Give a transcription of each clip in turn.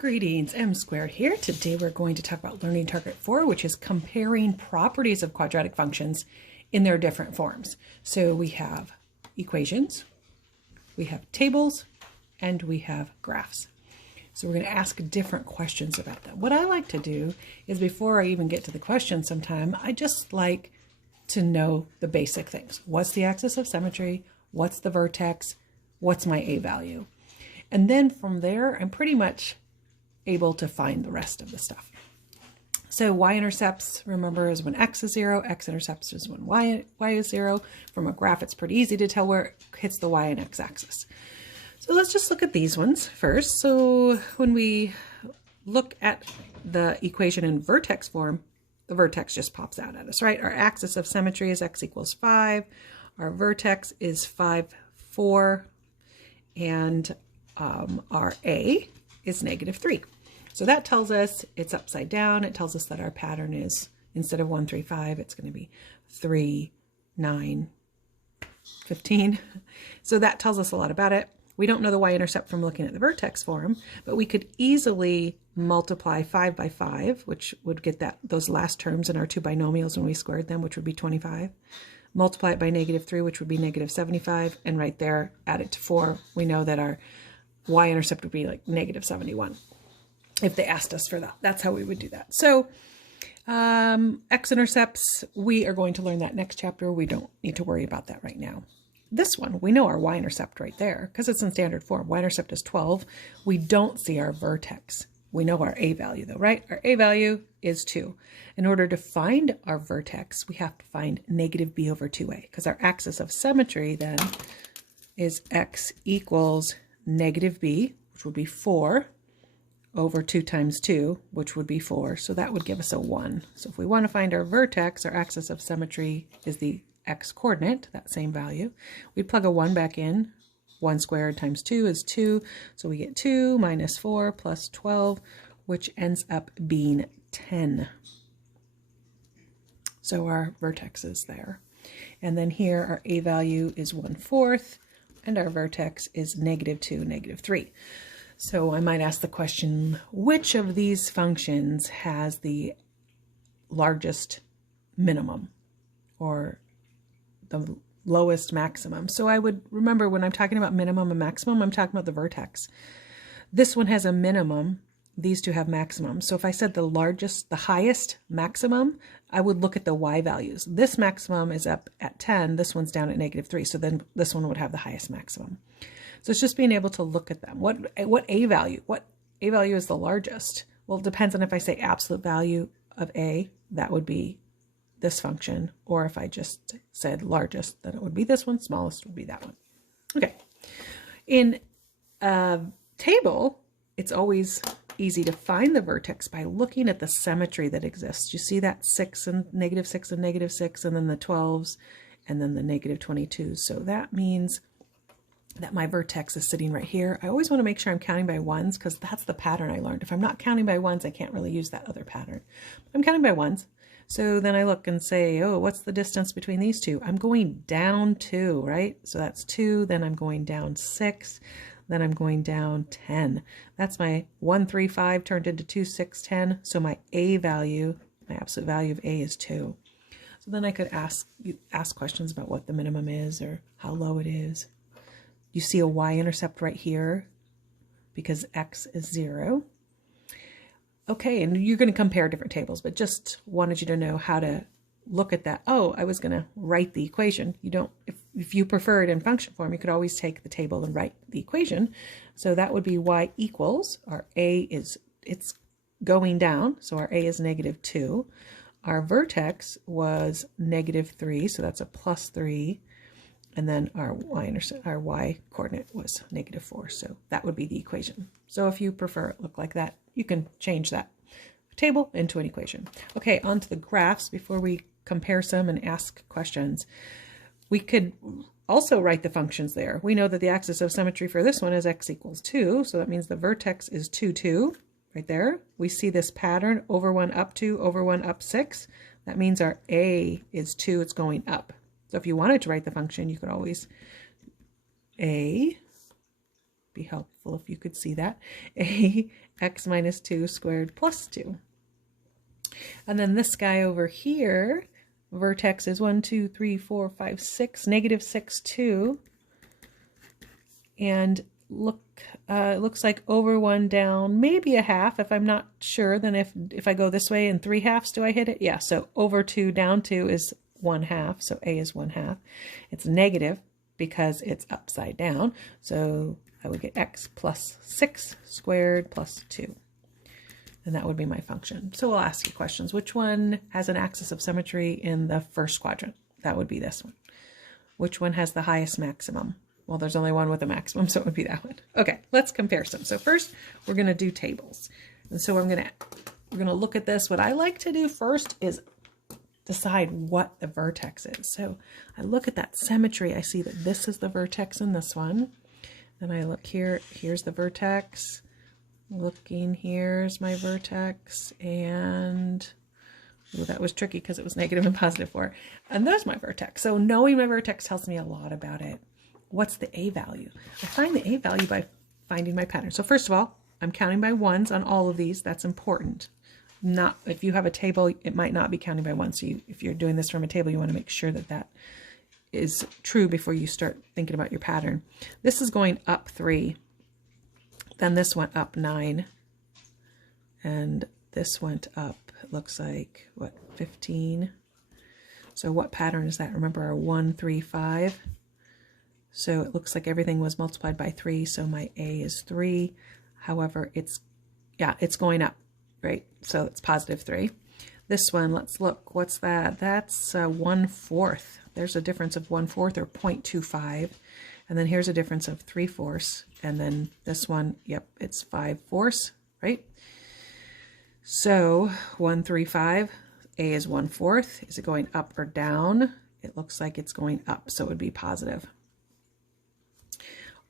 Greetings, M squared here. Today we're going to talk about learning target 4, which is comparing properties of quadratic functions in their different forms. So we have equations, we have tables, and we have graphs. So we're going to ask different questions about them. What I like to do is before I even get to the question sometime, I just like to know the basic things. What's the axis of symmetry? What's the vertex? What's my A value? And then from there, I'm pretty much able to find the rest of the stuff. So y-intercepts, remember, is when x is 0. X-intercepts is when y is 0. From a graph, it's pretty easy to tell where it hits the y and x axis. So let's just look at these ones first. So when we look at the equation in vertex form, the vertex just pops out at us, right? Our axis of symmetry is x equals 5. Our vertex is 5, 4. And our A is -3. So that tells us it's upside down. It tells us that our pattern is, instead of 1, 3, 5, it's going to be 3, 9, 15. So that tells us a lot about it. We don't know the y-intercept from looking at the vertex form, but we could easily multiply 5 by 5, which would get those last terms in our two binomials when we squared them, which would be 25. Multiply it by -3, which would be -75. And right there, add it to 4. We know that our y-intercept would be like -71 if they asked us for that. That's how we would do that. So x-intercepts, we are going to learn that next chapter. We don't need to worry about that right now. This one, we know our y-intercept right there because it's in standard form. Y-intercept is 12. We don't see our vertex. We know our A value though, right? Our A value is 2. In order to find our vertex, we have to find -b over 2a because our axis of symmetry then is x equals -b, which would be 4, over 2 times 2, which would be 4. So that would give us a 1. So if we want to find our vertex, our axis of symmetry is the x coordinate, that same value. We plug a 1 back in. 1 squared times 2 is 2. So we get 2 minus 4 plus 12, which ends up being 10. So our vertex is there. And then here our A value is 1/4, and our vertex is -2, -3. So I might ask the question, which of these functions has the largest minimum or the lowest maximum? So I would remember when I'm talking about minimum and maximum, I'm talking about the vertex. This one has a minimum. These two have maximum. So if I said the largest, the highest maximum, I would look at the y values. This maximum is up at 10. This one's down at -3. So then this one would have the highest maximum. So it's just being able to look at them. What A value is the largest? Well, it depends on if I say absolute value of A, that would be this function. Or if I just said largest, then it would be this one. Smallest would be that one. Okay. In a table, it's always easy to find the vertex by looking at the symmetry that exists. You see that 6 and -6 and -6, and then the 12s, and then the -22s. So that means that my vertex is sitting right here. I always want to make sure I'm counting by ones because that's the pattern I learned. If I'm not counting by ones, I can't really use that other pattern. I'm counting by ones. So then I look and say, oh, what's the distance between these two? I'm going down 2, right? So that's 2, then I'm going down 6, then I'm going down 10. That's my 1, 3, 5 turned into 2, 6, 10. So my A value, my absolute value of A is 2. So then I could ask questions about what the minimum is or how low it is. You see a y-intercept right here because x is 0. Okay, and you're going to compare different tables, but just wanted you to know how to look at that. Oh, I was going to write the equation. You don't, if you prefer it in function form, you could always take the table and write the equation. So that would be y equals, our A is, it's going down, so our A is -2. Our vertex was -3, so that's a +3. And then our y coordinate was -4. So that would be the equation. So if you prefer it look like that, you can change that table into an equation. Okay, on to the graphs before we compare some and ask questions. We could also write the functions there. We know that the axis of symmetry for this one is x equals 2. So that means the vertex is 2, 2 right there. We see this pattern over 1 up 2, over 1 up 6. That means our A is 2. It's going up. So if you wanted to write the function, you could always A Be helpful if you could see that. Ax minus 2 squared plus 2. And then this guy over here, vertex is 1, 2, 3, 4, 5, 6, negative 6, 2. And look, it looks like over 1 down, maybe a half. If I'm not sure, then if I go this way and 3/2, do I hit it? Yeah, so over 2 down 2 is 1/2, so A is 1/2. It's negative because it's upside down, so I would get x plus 6 squared plus 2. And that would be my function. So we'll ask you questions. Which one has an axis of symmetry in the first quadrant? That would be this one. Which one has the highest maximum? Well, there's only one with a maximum, so it would be that one. Okay, let's compare some. So first, we're going to do tables. And so we're going to look at this. What I like to do first is decide what the vertex is. So I look at that symmetry. I see that this is the vertex in this one. Then I look here. Here's the vertex. Looking, here's my vertex. And well, that was tricky because it was negative and positive 4. And there's my vertex. So knowing my vertex tells me a lot about it. What's the A value? I find the A value by finding my pattern. So first of all, I'm counting by ones on all of these. That's important. Not if you have a table, it might not be counting by ones. So if you're doing this from a table, you want to make sure that that is true before you start thinking about your pattern. This is going up 3. Then this went up 9. And this went up, it looks like, what, 15? So what pattern is that? Remember our 1, 3, 5? So it looks like everything was multiplied by 3, so my A is 3. However, it's going up, right? So it's positive 3. This one, let's look. What's that? That's 1/4. There's a difference of 1/4 or 0.25. And then here's a difference of 3/4. And then this one, yep, it's 5/4, right? So 1, 3, 5. A is 1/4. Is it going up or down? It looks like it's going up, so it would be positive.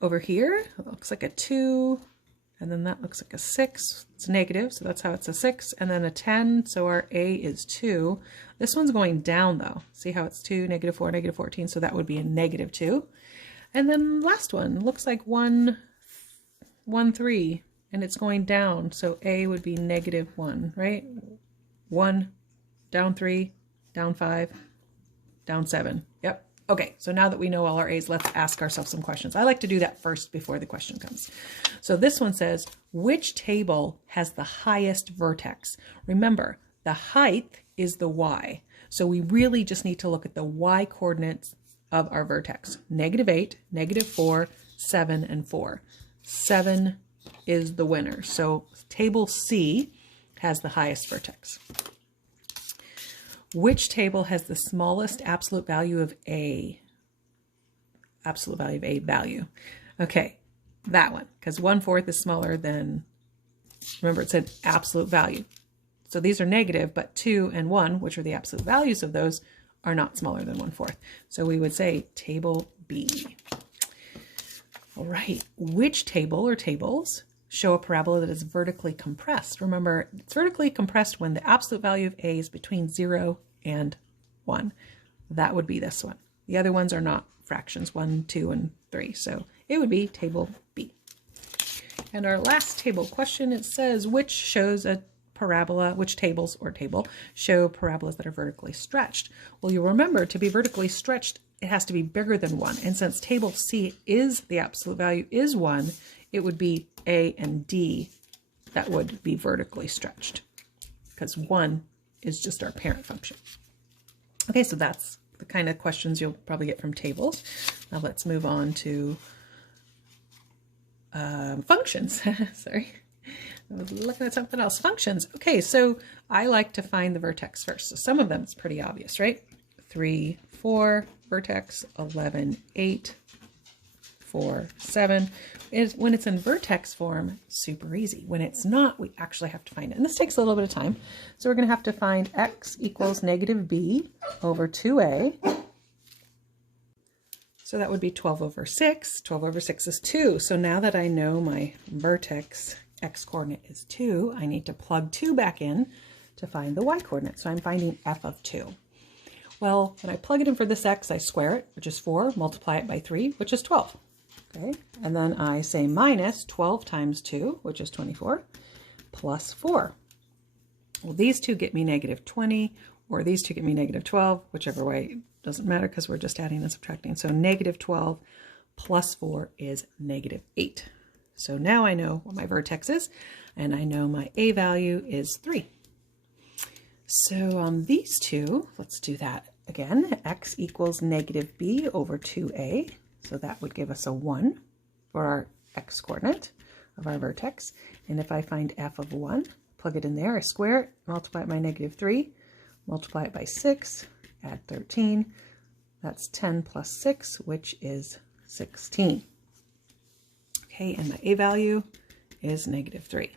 Over here, it looks like a 2, and then that looks like a 6. It's negative, so that's how it's a 6, and then a 10, so our A is 2. This one's going down, though. See how it's 2, negative 4, negative 14, so that would be a negative 2. And then last one, looks like 1, 3, and it's going down, so A would be negative 1, right? 1, down 3, down 5, down 7. Yep. Okay, so now that we know all our A's, let's ask ourselves some questions. I like to do that first before the question comes. So this one says, which table has the highest vertex? Remember, the height is the y. So we really just need to look at the y coordinates of our vertex. -8, -4, 7, and 4. 7 is the winner. So table C has the highest vertex. Which table has the smallest absolute value of A? Absolute value of A value. Okay, that one, because 1/4 is smaller than, remember it said absolute value. So these are negative, but 2 and 1, which are the absolute values of those, are not smaller than 1/4. So we would say table B. All right, which table or tables show a parabola that is vertically compressed? Remember, it's vertically compressed when the absolute value of A is between 0 and 1. That would be this one. The other ones are not fractions, 1, 2, and 3. So it would be table B. And our last table question, it says, which shows a parabola, which tables or table show parabolas that are vertically stretched? Well, you'll remember to be vertically stretched, it has to be bigger than 1. And since table C is the absolute value is 1, it would be A and D that would be vertically stretched because 1 is just our parent function. Okay, so that's the kind of questions you'll probably get from tables. Now let's move on to functions. Sorry, I was looking at something else. Functions. Okay, so I like to find the vertex first. So some of them it's pretty obvious, right? 3, 4, vertex, 11, 8, 4, 7. When it's in vertex form, super easy. When it's not, we actually have to find it. And this takes a little bit of time. So we're going to have to find x equals -b over 2a. So that would be 12 over 6. 12 over 6 is 2. So now that I know my vertex x coordinate is 2, I need to plug 2 back in to find the y coordinate. So I'm finding f of 2. Well, when I plug it in for this x, I square it, which is 4, multiply it by 3, which is 12. Okay, and then I say minus 12 times 2, which is 24, plus 4. Well, these two get me negative 20, or these two get me negative 12, whichever way, doesn't matter because we're just adding and subtracting. So negative 12 plus 4 is negative 8. So now I know what my vertex is, and I know my a value is 3. So on these two, let's do that again. X equals negative b over 2a. So that would give us a 1 for our x coordinate of our vertex. And if I find f of 1, plug it in there, I square it, multiply it by negative 3, multiply it by 6, add 13. That's 10 plus 6, which is 16. Okay, and my a value is negative 3.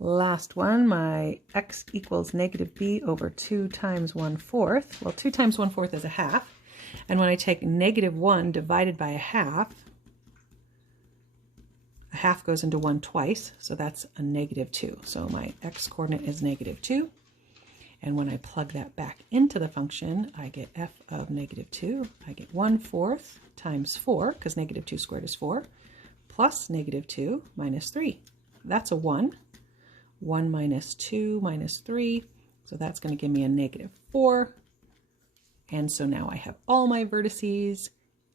Last one, my x equals negative b over 2 times 1/4. Well, 2 times 1/4 is a half. And when I take negative 1 divided by a half goes into 1 twice, so that's a negative 2. So my x coordinate is negative 2. And when I plug that back into the function, I get f of negative 2. I get 1/4 times 4, because negative 2 squared is 4, plus negative 2 minus 3. That's a 1. 1 minus 2 minus 3, so that's going to give me a negative 4. And so now I have all my vertices,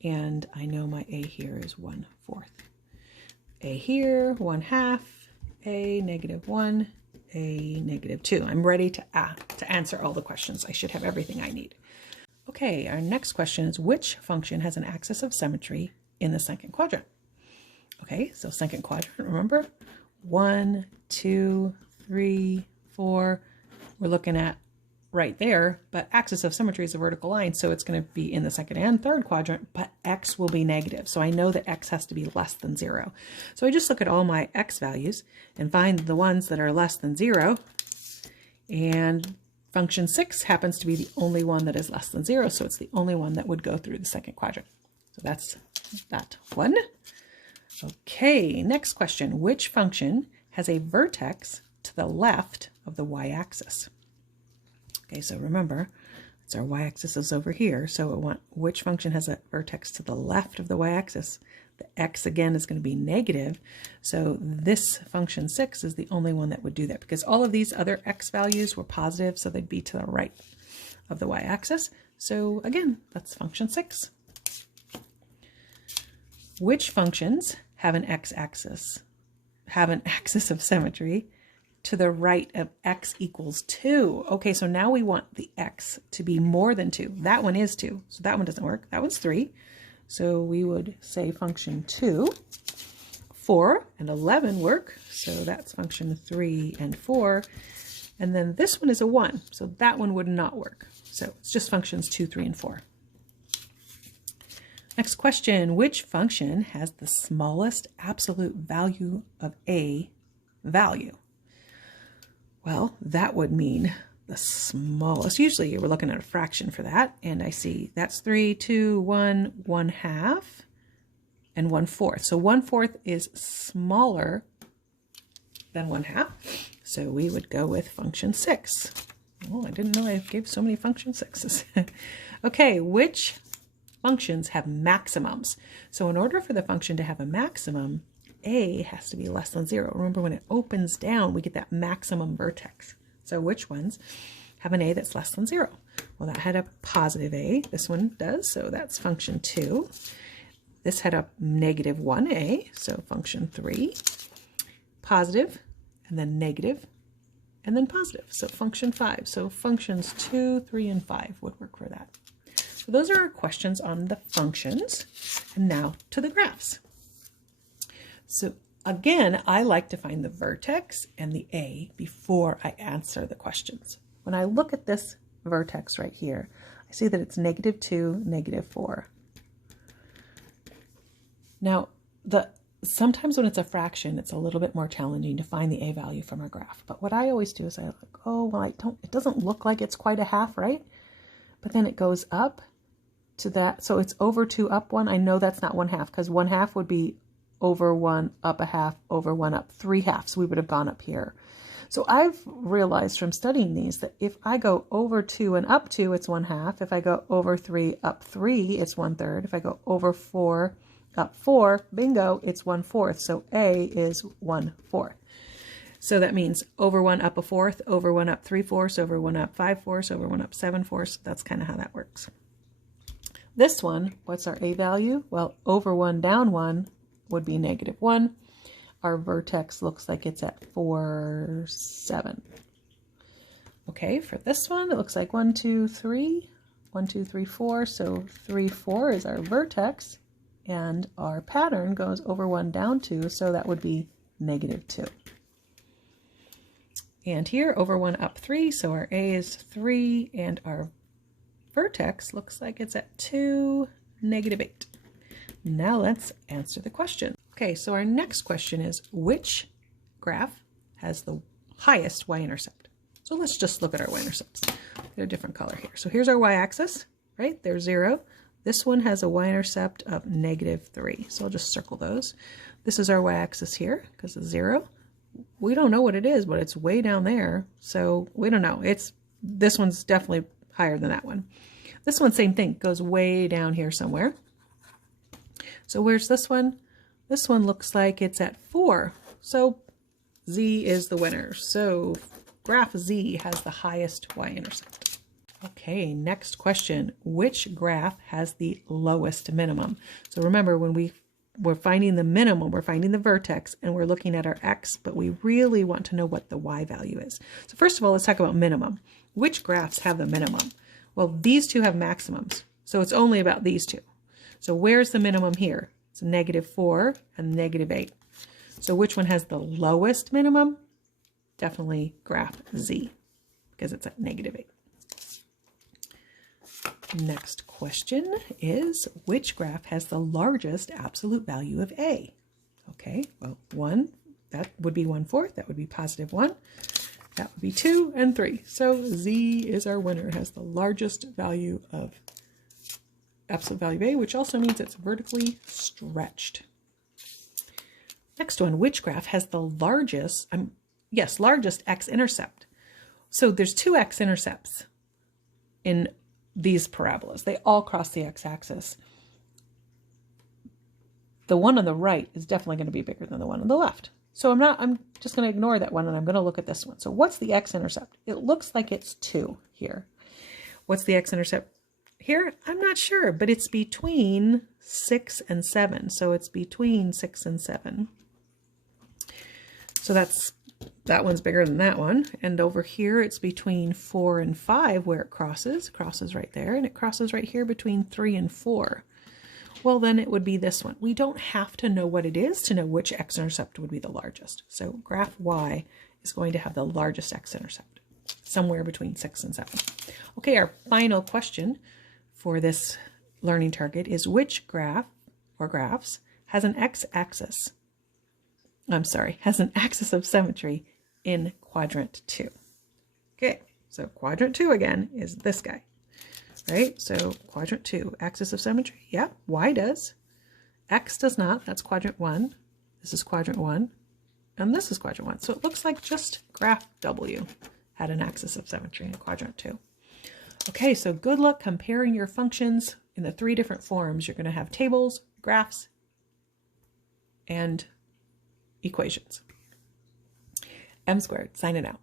and I know my a here is 1/4. A here, 1/2, a negative 1, a negative 2. I'm ready to answer all the questions. I should have everything I need. Okay, our next question is, which function has an axis of symmetry in the second quadrant? Okay, so second quadrant, remember? 1, 2, 3, 4. We're looking at right there, but axis of symmetry is a vertical line, so it's going to be in the second and third quadrant, but x will be negative. So I know that x has to be less than 0. So I just look at all my x values and find the ones that are less than 0, and function 6 happens to be the only one that is less than 0, so it's the only one that would go through the second quadrant. So that's that one. Okay, next question. Which function has a vertex to the left of the y-axis? Okay, so remember, it's our y-axis is over here, so we want which function has a vertex to the left of the y-axis. The x, again, is going to be negative, so this function 6 is the only one that would do that, because all of these other x values were positive, so they'd be to the right of the y-axis. So again, that's function 6. Which functions have an x-axis, have an axis of symmetry to the right of x equals 2? Okay, so now we want the x to be more than 2. That one is 2, so that one doesn't work. That one's 3. So we would say function 2. 4 and 11 work, so that's function 3 and 4. And then this one is a 1, so that one would not work. So it's just functions 2, 3, and 4. Next question, which function has the smallest absolute value of a value? Well, that would mean the smallest. Usually you were looking at a fraction for that, and I see that's 3, 2, 1, 1/2, and 1/4. So 1/4 is smaller than 1/2, so we would go with function 6. Oh, I didn't know I gave so many function 6s. Okay, which functions have maximums? So in order for the function to have a maximum, a has to be less than 0. Remember, when it opens down, we get that maximum vertex. So which ones have an a that's less than 0? Well, that had a positive a. This one does, so that's function 2. This had a negative 1a, so function 3. Positive, and then negative, and then positive, so function 5. So functions 2, 3, and 5 would work for that. So those are our questions on the functions. And now to the graphs. So again, I like to find the vertex and the a before I answer the questions. When I look at this vertex right here, I see that it's negative 2, negative 4. Now, sometimes when it's a fraction, it's a little bit more challenging to find the a value from a graph. But what I always do is I look, oh, well, it doesn't look like it's quite a half, right? But then it goes up to that. So it's over 2, up 1. I know that's not 1/2, because 1/2 would be over 1, up a half, over 1, up 3 halves. We would have gone up here. So I've realized from studying these that if I go over 2 and up 2, it's 1/2. If I go over 3, up 3, it's 1/3. If I go over 4 up 4, bingo, it's 1/4. So A is 1/4. So that means over 1 up a fourth, over 1 up 3/4, over 1 up 5/4, over 1 up 7/4. That's kind of how that works. This one, what's our A value? Well, over 1 down 1 would be -1. Our vertex looks like it's at 4, 7. Okay, for this one, it looks like 1, 2, 3. 1, 2, 3, 4. So 3, 4 is our vertex. And our pattern goes over 1 down 2. So that would be -2. And here, over 1 up 3. So our A is 3. And our vertex looks like it's at 2, -8. Now let's answer the question. Okay, so our next question is, which graph has the highest y-intercept? So let's just look at our y-intercepts. Get a different color here. So here's our y-axis, right? There's 0. This one has a y-intercept of -3. So I'll just circle those. This is our y-axis here because it's 0. We don't know what it is, but it's way down there. So we don't know. This one's definitely higher than that one. This one, same thing, goes way down here somewhere. So where's this one? This one looks like it's at 4. So Z is the winner. So graph Z has the highest y-intercept. Okay, next question. Which graph has the lowest minimum? So remember, when we're finding the minimum, we're finding the vertex, and we're looking at our x, but we really want to know what the y value is. So first of all, let's talk about minimum. Which graphs have the minimum? Well, these two have maximums, so it's only about these two. So where's the minimum here? It's -4 and -8. So which one has the lowest minimum? Definitely graph Z, because it's at -8. Next question is, which graph has the largest absolute value of A? Okay, well, 1, that would be 1/4, that would be +1. That would be 2 and 3. So Z is our winner. It has the largest value of absolute value of A, which also means it's vertically stretched. Next one, which graph has the largest, largest x-intercept? So there's 2 x-intercepts in these parabolas. They all cross the x-axis. The one on the right is definitely going to be bigger than the one on the left. So I'm just going to ignore that one, and I'm going to look at this one. So what's the x-intercept? It looks like it's 2 here. What's the x-intercept here? I'm not sure, but it's between 6 and 7. So it's between 6 and 7. So that one's bigger than that one. And over here, it's between 4 and 5 where it crosses. It crosses right there, and it crosses right here between 3 and 4. Well, then it would be this one. We don't have to know what it is to know which x-intercept would be the largest. So graph Y is going to have the largest x-intercept, somewhere between 6 and 7. Okay, our final question for this learning target is, which graph or graphs has an x-axis? Has an axis of symmetry in quadrant 2. Okay, so quadrant 2 again is this guy, right? So quadrant 2, axis of symmetry, yeah, Y does. X does not, that's quadrant 1. This is quadrant 1, and this is quadrant 1. So it looks like just graph W had an axis of symmetry in quadrant 2. Okay, so good luck comparing your functions in the 3 different forms. You're going to have tables, graphs, and equations. M squared, signing out.